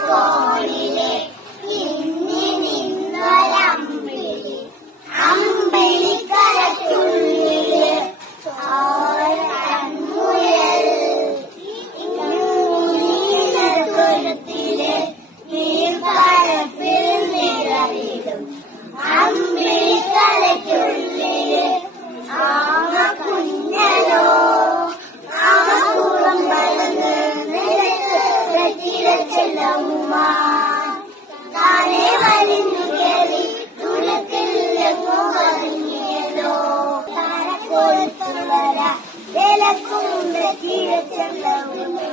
കോണിലെ ഇന്നി നിന്നൊരമ്പിളി അമ്പിളിക്കരയ്ക്കുള്ളില് ചോരമുയൽ നീലക്കൊരുത്തില് നീർപ്പരപ്പിൽ നിഴലിടും അമ്പിളിക്കരയ്ക്കുള്ളില് ആമ കുഞ്ഞലോ ആമ കുളമ്പളന്ന് ചെല്ലമ്മ താനെ വലിഞ്ഞു കയറി തുളക്കില്ലെങ്ങോ മറിഞ്ഞേലോ താനെ കൊടുത്തു വര വിലക്കും ചെല്ലമ്മ